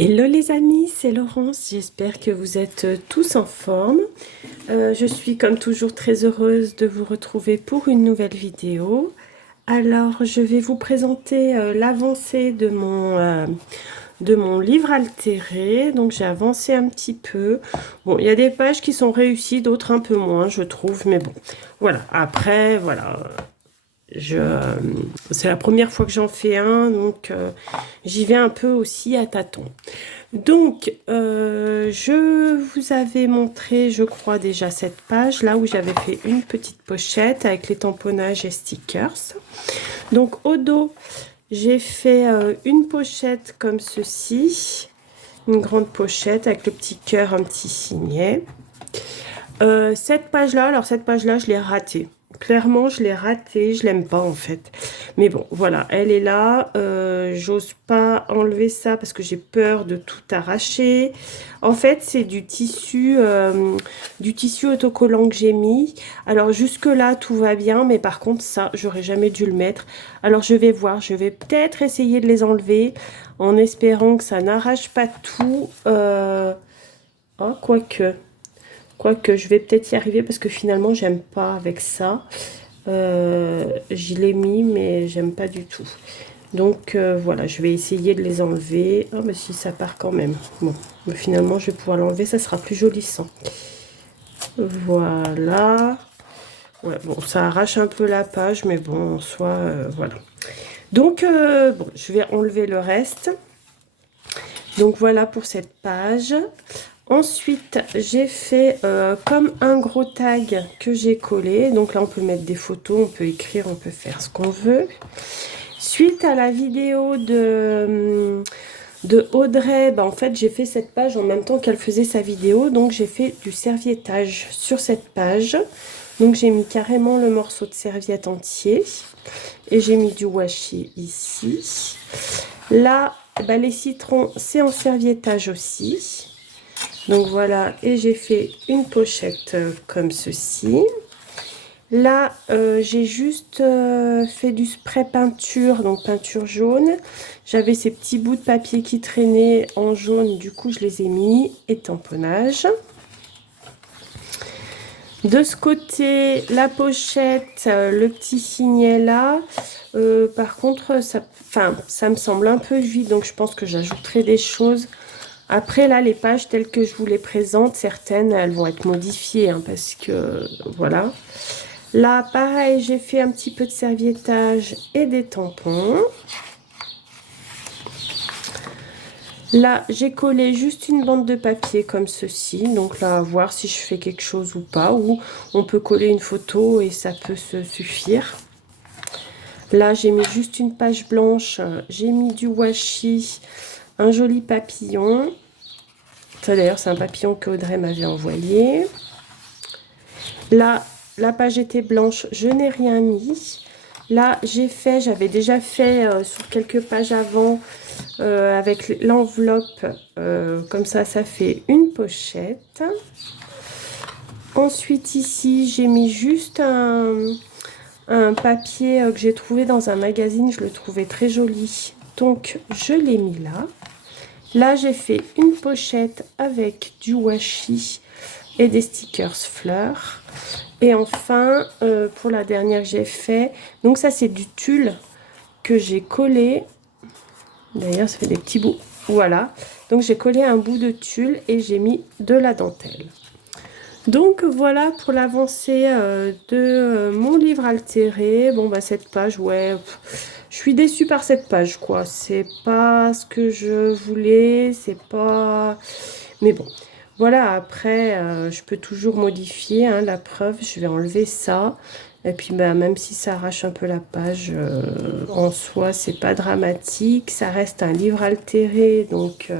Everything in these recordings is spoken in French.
Hello les amis, c'est Laurence, j'espère que vous êtes tous en forme. Je suis comme toujours très heureuse de vous retrouver pour une nouvelle vidéo. Alors je vais vous présenter l'avancée de mon livre altéré. Donc j'ai avancé un petit peu. Bon, il y a des pages qui sont réussies, d'autres un peu moins je trouve, mais bon. Voilà, après voilà. C'est la première fois que j'en fais un, donc j'y vais un peu aussi à tâtons. Donc, je vous avais montré, je crois, déjà cette page, là où j'avais fait une petite pochette avec les tamponnages et stickers. Donc, au dos, j'ai fait une pochette comme ceci, une grande pochette avec le petit cœur, un petit signet. Cette page-là, je l'ai ratée. Clairement, je l'ai ratée, je l'aime pas en fait. Mais bon, voilà, elle est là. J'ose pas enlever ça parce que j'ai peur de tout arracher. En fait, c'est du tissu autocollant que j'ai mis. Alors jusque-là, tout va bien, mais par contre, ça, j'aurais jamais dû le mettre. Alors je vais voir, je vais peut-être essayer de les enlever en espérant que ça n'arrache pas tout. Oh, quoique. Quoique, je vais peut-être y arriver parce que finalement, j'aime pas avec ça. J'y l'ai mis, mais j'aime pas du tout. Donc, voilà, je vais essayer de les enlever. Oh, mais si, ça part quand même. Bon, mais finalement, je vais pouvoir l'enlever, ça sera plus joli sans. Voilà. Ouais, bon, ça arrache un peu la page, mais bon, en soi, voilà. Donc, bon, je vais enlever le reste. Donc, voilà pour cette page. Ensuite, j'ai fait comme un gros tag que j'ai collé. Donc là, on peut mettre des photos, on peut écrire, on peut faire ce qu'on veut. Suite à la vidéo de Audrey, en fait, j'ai fait cette page en même temps qu'elle faisait sa vidéo. Donc, j'ai fait du serviettage sur cette page. Donc, j'ai mis carrément le morceau de serviette entier. Et j'ai mis du washi ici. Là, les citrons, c'est en serviettage aussi. Donc voilà, et j'ai fait une pochette comme ceci. Là, j'ai juste fait du spray peinture, donc peinture jaune. J'avais ces petits bouts de papier qui traînaient en jaune, du coup je les ai mis, et tamponnage. De ce côté, la pochette, le petit signet là. Par contre, ça me semble un peu vide, donc je pense que j'ajouterai des choses. Après, là, les pages telles que je vous les présente, certaines, elles vont être modifiées, hein, parce que, voilà. Là, pareil, j'ai fait un petit peu de serviettage et des tampons. Là, j'ai collé juste une bande de papier comme ceci. Donc là, à voir si je fais quelque chose ou pas. Ou on peut coller une photo et ça peut se suffire. Là, j'ai mis juste une page blanche. J'ai mis du washi, un joli papillon. Ça d'ailleurs, c'est un papillon que Audrey m'avait envoyé. Là, la page était blanche, je n'ai rien mis. Là, j'avais déjà fait sur quelques pages avant avec l'enveloppe. Comme ça fait une pochette. Ensuite, ici, j'ai mis juste un papier que j'ai trouvé dans un magazine. Je le trouvais très joli. Donc, je l'ai mis là. Là, j'ai fait une pochette avec du washi et des stickers fleurs. Et enfin, pour la dernière que j'ai fait, donc ça c'est du tulle que j'ai collé. D'ailleurs, ça fait des petits bouts. Voilà. Donc j'ai collé un bout de tulle et j'ai mis de la dentelle. Donc voilà pour l'avancée de mon livre altéré. Bon, cette page, ouais, je suis déçue par cette page, quoi. C'est pas ce que je voulais, c'est pas... Mais bon, voilà, après, je peux toujours modifier, hein, la preuve, je vais enlever ça. Et puis, même si ça arrache un peu la page, en soi, c'est pas dramatique. Ça reste un livre altéré, donc...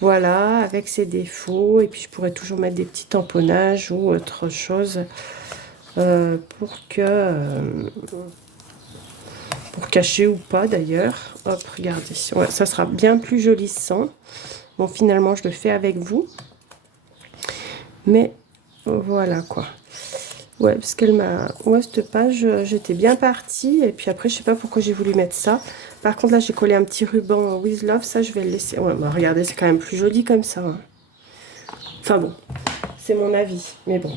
voilà, avec ses défauts. Et puis, je pourrais toujours mettre des petits tamponnages ou autre chose pour cacher ou pas d'ailleurs. Hop, regardez. Ouais, ça sera bien plus joli sans. Bon, finalement, je le fais avec vous. Mais voilà quoi. Ouais, parce qu'elle m'a... Ouais, cette page, j'étais bien partie. Et puis après, je sais pas pourquoi j'ai voulu mettre ça. Par contre, là, j'ai collé un petit ruban With Love. Ça, je vais le laisser. Ouais, bah regardez, c'est quand même plus joli comme ça, hein. Enfin bon, c'est mon avis. Mais bon.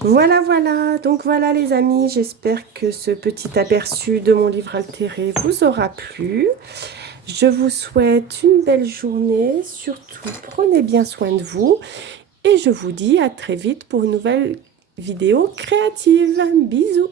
Voilà, voilà. Donc voilà, les amis. J'espère que ce petit aperçu de mon livre altéré vous aura plu. Je vous souhaite une belle journée. Surtout, prenez bien soin de vous. Et je vous dis à très vite pour une nouvelle vidéo créative. Bisous.